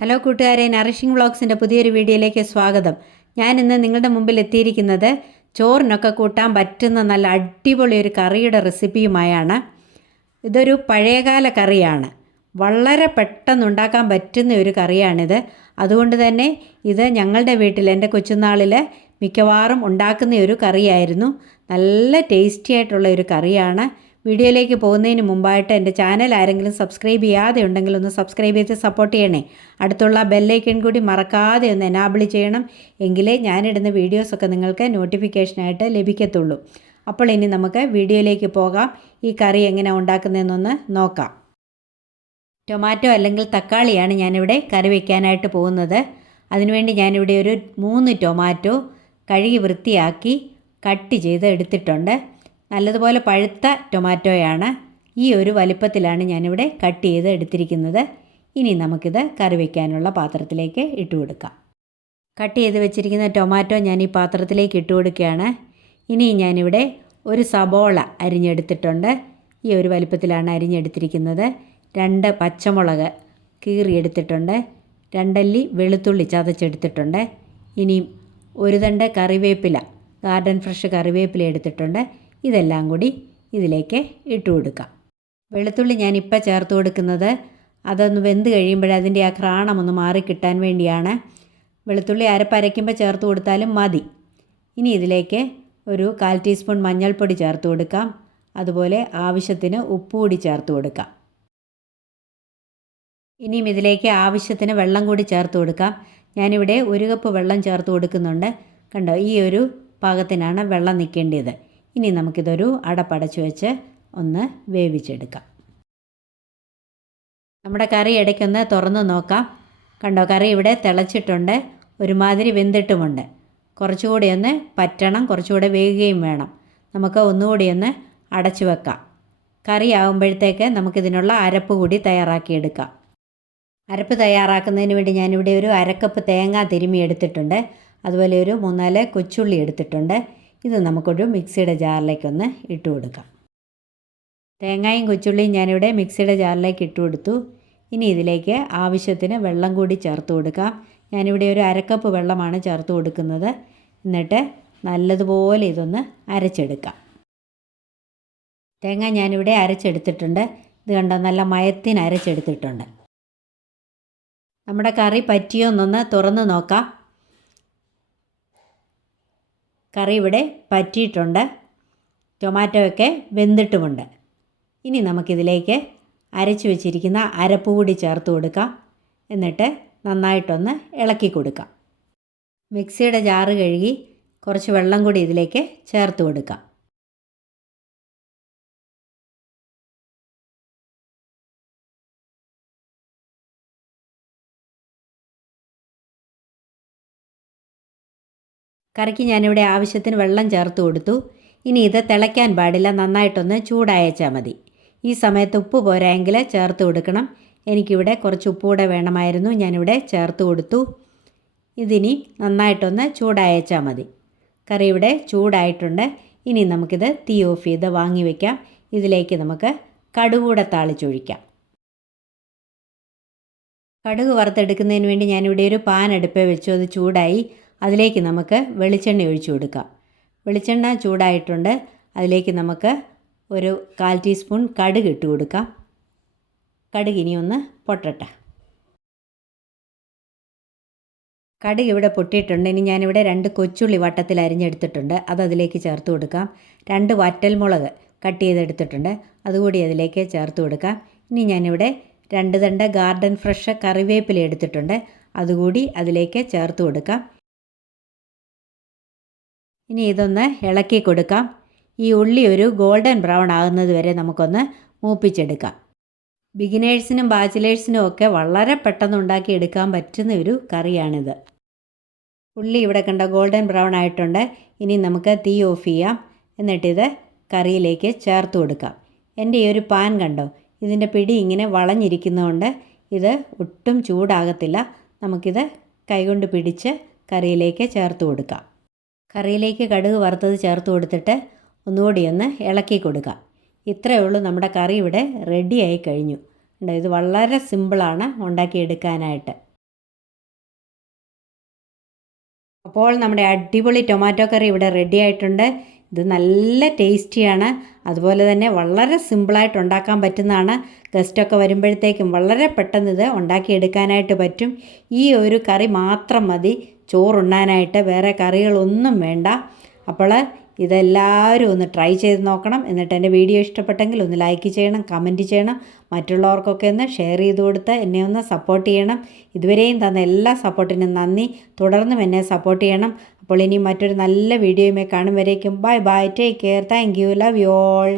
Hello കൂട്ടുകാരെ, nourishing വ്ളോഗ്സിൻ്റെ പുതിയൊരു വീഡിയോയിലേക്ക് സ്വാഗതം. ഞാൻ ഇന്ന് നിങ്ങളുടെ മുമ്പിൽ എത്തിയിരിക്കുന്നത് ചോറിനൊക്കെ കൂട്ടാൻ പറ്റുന്ന നല്ല അടിപൊളി ഒരു കറിയുടെ റെസിപ്പിയുമായാണ്. ഇതൊരു പഴയകാല കറിയാണ്. വളരെ പെട്ടെന്ന് ഉണ്ടാക്കാൻ പറ്റുന്ന ഒരു കറിയാണിത്. അതുകൊണ്ട് തന്നെ ഇത് ഞങ്ങളുടെ വീട്ടിൽ എൻ്റെ കൊച്ചുനാളിൽ മിക്കവാറും ഉണ്ടാക്കുന്ന ഒരു കറിയായിരുന്നു. നല്ല ടേസ്റ്റി ആയിട്ടുള്ള ഒരു കറിയാണ്. വീഡിയോയിലേക്ക് പോകുന്നതിന് മുമ്പായിട്ട് എൻ്റെ ചാനൽ ആരെങ്കിലും സബ്സ്ക്രൈബ് ചെയ്യാതെ ഉണ്ടെങ്കിൽ ഒന്ന് സബ്സ്ക്രൈബ് ചെയ്ത് സപ്പോർട്ട് ചെയ്യണേ. അടുത്തുള്ള ബെല്ലൈക്കൺ കൂടി മറക്കാതെ ഒന്ന് എനാബിൾ ചെയ്യണം. എങ്കിലേ ഞാനിടുന്ന വീഡിയോസൊക്കെ നിങ്ങൾക്ക് നോട്ടിഫിക്കേഷനായിട്ട് ലഭിക്കത്തുള്ളൂ. അപ്പോൾ ഇനി നമുക്ക് വീഡിയോയിലേക്ക് പോകാം. ഈ കറി എങ്ങനെ ഉണ്ടാക്കുന്നതെന്നൊന്ന് നോക്കാം. ടൊമാറ്റോ അല്ലെങ്കിൽ തക്കാളിയാണ് ഞാനിവിടെ കറി വയ്ക്കാനായിട്ട് പോകുന്നത്. അതിനുവേണ്ടി ഞാനിവിടെ ഒരു 3 ടൊമാറ്റോ കഴുകി വൃത്തിയാക്കി കട്ട് ചെയ്ത് എടുത്തിട്ടുണ്ട്. നല്ലതുപോലെ പഴുത്ത ടൊമാറ്റോയാണ്. ഈ ഒരു വലിപ്പത്തിലാണ് ഞാനിവിടെ കട്ട് ചെയ്ത് എടുത്തിരിക്കുന്നത്. ഇനി നമുക്കിത് കറി വയ്ക്കാനുള്ള പാത്രത്തിലേക്ക് ഇട്ട് കൊടുക്കാം. കട്ട് ചെയ്ത് വെച്ചിരിക്കുന്ന ടൊമാറ്റോ ഞാൻ ഈ പാത്രത്തിലേക്ക് ഇട്ട് കൊടുക്കുകയാണ്. ഇനി ഞാനിവിടെ ഒരു സബോള അരിഞ്ഞെടുത്തിട്ടുണ്ട്. ഈ ഒരു വലിപ്പത്തിലാണ് അരിഞ്ഞെടുത്തിരിക്കുന്നത്. 2 പച്ചമുളക് കീറിയെടുത്തിട്ടുണ്ട്. 2 അല്ലി വെളുത്തുള്ളി ചതച്ചെടുത്തിട്ടുണ്ട്. ഇനിയും 1 തണ്ട് കറിവേപ്പില, ഗാർഡൻ ഫ്രഷ് കറിവേപ്പില എടുത്തിട്ടുണ്ട്. ഇതെല്ലാം കൂടി ഇതിലേക്ക് ഇട്ട് കൊടുക്കാം. വെളുത്തുള്ളി ഞാനിപ്പോൾ ചേർത്ത് കൊടുക്കുന്നത് അതൊന്ന് വെന്ത് കഴിയുമ്പോഴതിൻ്റെ ആ ഘ്രാണമൊന്ന് മാറിക്കിട്ടാൻ വേണ്ടിയാണ്. വെളുത്തുള്ളി അരപ്പരയ്ക്കുമ്പോൾ ചേർത്ത് കൊടുത്താലും മതി. ഇനി ഇതിലേക്ക് ഒരു 1/4 ടീസ്പൂൺ മഞ്ഞൾപ്പൊടി ചേർത്ത് കൊടുക്കാം. അതുപോലെ ആവശ്യത്തിന് ഉപ്പ് കൂടി ചേർത്ത് കൊടുക്കാം. ഇനിയും ഇതിലേക്ക് ആവശ്യത്തിന് വെള്ളം കൂടി ചേർത്ത് കൊടുക്കാം. ഞാനിവിടെ 1 കപ്പ് വെള്ളം ചേർത്ത് കൊടുക്കുന്നുണ്ട്. കണ്ടോ, ഈ ഒരു പാകത്തിനാണ് വെള്ളം നിൽക്കേണ്ടത്. ഇനി നമുക്കിതൊരു അടപ്പടച്ച് വെച്ച് ഒന്ന് വേവിച്ചെടുക്കാം. നമ്മുടെ കറി ഇടയ്ക്കൊന്ന് തുറന്ന് നോക്കാം. കണ്ടോ, കറി ഇവിടെ തിളച്ചിട്ടുണ്ട്, ഒരുമാതിരി വെന്തിട്ടുമുണ്ട്. കുറച്ചുകൂടി ഒന്ന് പറ്റണം, കുറച്ചുകൂടെ വേകുകയും വേണം. നമുക്ക് ഒന്നുകൂടി ഒന്ന് അടച്ചു വെക്കാം. കറി ആകുമ്പോഴത്തേക്ക് നമുക്കിതിനുള്ള അരപ്പ് കൂടി തയ്യാറാക്കിയെടുക്കാം. അരപ്പ് തയ്യാറാക്കുന്നതിന് വേണ്ടി ഞാനിവിടെ ഒരു 1/2 കപ്പ് തേങ്ങ തിരുമ്മി എടുത്തിട്ടുണ്ട്. അതുപോലെ ഒരു 3-4 കൊച്ചുള്ളി എടുത്തിട്ടുണ്ട്. ഇത് നമുക്കൊരു മിക്സിയുടെ ജാറിലേക്കൊന്ന് ഇട്ട് കൊടുക്കാം. തേങ്ങയും കൊച്ചുള്ളിയും ഞാനിവിടെ മിക്സിയുടെ ജാറിലേക്ക് ഇട്ട് കൊടുത്തു. ഇനി ഇതിലേക്ക് ആവശ്യത്തിന് വെള്ളം കൂടി ചേർത്ത് കൊടുക്കാം. ഞാനിവിടെ ഒരു 1/2 കപ്പ് വെള്ളമാണ് ചേർത്ത് കൊടുക്കുന്നത്. എന്നിട്ട് നല്ലതുപോലെ ഇതൊന്ന് അരച്ചെടുക്കാം. തേങ്ങ ഞാനിവിടെ അരച്ചെടുത്തിട്ടുണ്ട്. ഇത് കണ്ടോ, നല്ല മയത്തിന് അരച്ചെടുത്തിട്ടുണ്ട്. നമ്മുടെ കറി പറ്റിയോന്നൊന്ന് തുറന്ന് നോക്കാം. കറി ഇവിടെ പറ്റിയിട്ടുണ്ട്. ടൊമാറ്റോയൊക്കെ വെന്തിട്ടുമുണ്ട്. ഇനി നമുക്കിതിലേക്ക് അരച്ചു വെച്ചിരിക്കുന്ന അരപ്പ് കൂടി ചേർത്ത് കൊടുക്കാം. എന്നിട്ട് നന്നായിട്ടൊന്ന് ഇളക്കി കൊടുക്കാം. മിക്സിയുടെ ജാറ് കഴുകി കുറച്ച് വെള്ളം കൂടി ഇതിലേക്ക് ചേർത്ത് കൊടുക്കാം. കറിക്ക് ഞാനിവിടെ ആവശ്യത്തിന് വെള്ളം ചേർത്ത് കൊടുത്തു. ഇനി ഇത് തിളയ്ക്കാൻ പാടില്ല, നന്നായിട്ടൊന്ന് ചൂടായച്ചാൽ മതി. ഈ സമയത്ത് ഉപ്പ് പോരായെങ്കിൽ ചേർത്ത് കൊടുക്കണം. എനിക്കിവിടെ കുറച്ച് ഉപ്പ് കൂടെ വേണമായിരുന്നു, ഞാനിവിടെ ചേർത്ത് കൊടുത്തു. ഇതിനി നന്നായിട്ടൊന്ന് ചൂടായച്ചാൽ മതി. കറി ഇവിടെ ചൂടായിട്ടുണ്ട്. ഇനി നമുക്കിത് തീ ഓഫ് ചെയ്ത് വാങ്ങി വയ്ക്കാം. ഇതിലേക്ക് നമുക്ക് കടുക് കൂടെ താളിച്ചൊഴിക്കാം. കടുക് വറുത്തെടുക്കുന്നതിന് വേണ്ടി ഞാനിവിടെ ഒരു പാൻ അടുപ്പേ വെച്ചു. അത് ചൂടായി. അതിലേക്ക് നമുക്ക് വെളിച്ചെണ്ണ ഒഴിച്ചു കൊടുക്കാം. വെളിച്ചെണ്ണ ചൂടായിട്ടുണ്ട്. അതിലേക്ക് നമുക്ക് ഒരു 1/4 ടീസ്പൂൺ കടുക് ഇട്ട് കൊടുക്കാം. കടുക് ഇനി ഒന്ന് പൊട്ടട്ടെ. കടുക് ഇവിടെ പൊട്ടിയിട്ടുണ്ട്. ഇനി ഞാനിവിടെ 2 കൊച്ചുള്ളി വട്ടത്തിൽ അരിഞ്ഞെടുത്തിട്ടുണ്ട്. അത് അതിലേക്ക് ചേർത്ത് കൊടുക്കാം. 2 വറ്റൽമുളക് കട്ട് ചെയ്തെടുത്തിട്ടുണ്ട്. അതുകൂടി അതിലേക്ക് ചേർത്ത് കൊടുക്കാം. ഇനി ഞാനിവിടെ 2 തണ്ട് ഗാർഡൻ ഫ്രഷ് കറിവേപ്പില എടുത്തിട്ടുണ്ട്. അതുകൂടി അതിലേക്ക് ചേർത്ത് കൊടുക്കാം. ഇനി ഇതൊന്ന് ഇളക്കി കൊടുക്കാം. ഈ ഉള്ളി ഒരു ഗോൾഡൻ ബ്രൗൺ ആകുന്നത് വരെ നമുക്കൊന്ന് മൂപ്പിച്ചെടുക്കാം. ബിഗിനേഴ്സിനും ബാച്ചിലേഴ്സിനും ഒക്കെ വളരെ പെട്ടെന്ന് ഉണ്ടാക്കിയെടുക്കാൻ പറ്റുന്ന ഒരു കറിയാണിത്. ഉള്ളി ഇവിടെ കണ്ട ഗോൾഡൻ ബ്രൗൺ ആയിട്ടുണ്ട്. ഇനി നമുക്ക് തീ ഓഫ് ചെയ്യാം. എന്നിട്ടിത് കറിയിലേക്ക് ചേർത്ത് കൊടുക്കാം. എൻ്റെ ഈ ഒരു പാൻ കണ്ടോ, ഇതിൻ്റെ പിടി ഇങ്ങനെ വളഞ്ഞിരിക്കുന്നതുകൊണ്ട് ഇത് ഒട്ടും ചൂടാകത്തില്ല. നമുക്കിത് കൈകൊണ്ട് പിടിച്ച് കറിയിലേക്ക് ചേർത്ത് കൊടുക്കാം. കറിയിലേക്ക് കടുക് വറുത്തത് ചേർത്ത് കൊടുത്തിട്ട് ഒന്നുകൂടി ഒന്ന് ഇളക്കി കൊടുക്കാം. ഇത്രയേ ഉള്ളൂ, നമ്മുടെ കറി ഇവിടെ റെഡിയായി കഴിഞ്ഞു. ഇത് വളരെ സിമ്പിളാണ് ഉണ്ടാക്കിയെടുക്കാനായിട്ട്. അപ്പോൾ നമ്മുടെ അടിപൊളി ടൊമാറ്റോ കറി ഇവിടെ റെഡി ആയിട്ടുണ്ട്. ഇത് നല്ല ടേസ്റ്റിയാണ്, അതുപോലെ തന്നെ വളരെ സിമ്പിളായിട്ട് ഉണ്ടാക്കാൻ പറ്റുന്നതാണ്. ഗസ്റ്റൊക്കെ വരുമ്പോഴത്തേക്കും വളരെ പെട്ടെന്ന് ഇത് ഉണ്ടാക്കിയെടുക്കാനായിട്ട് പറ്റും. ഈ ഒരു കറി മാത്രം മതി ചോറുണ്ണാനായിട്ട്, വേറെ കറികളൊന്നും വേണ്ട. അപ്പോൾ ഇതെല്ലാവരും ഒന്ന് ട്രൈ ചെയ്ത് നോക്കണം. എന്നിട്ട് എൻ്റെ വീഡിയോ ഇഷ്ടപ്പെട്ടെങ്കിൽ ഒന്ന് ലൈക്ക് ചെയ്യണം, കമൻറ്റ് ചെയ്യണം, മറ്റുള്ളവർക്കൊക്കെ ഒന്ന് ഷെയർ ചെയ്ത് കൊടുത്ത് എന്നെ ഒന്ന് സപ്പോർട്ട് ചെയ്യണം. ഇതുവരെയും തന്ന എല്ലാ സപ്പോർട്ടിനും നന്ദി. തുടർന്നും എന്നെ സപ്പോർട്ട് ചെയ്യണം. അപ്പോൾ ഇനി മറ്റൊരു നല്ല വീഡിയോയുമായി കാണും വരേക്കും bye bye, take care, thank you, love you all.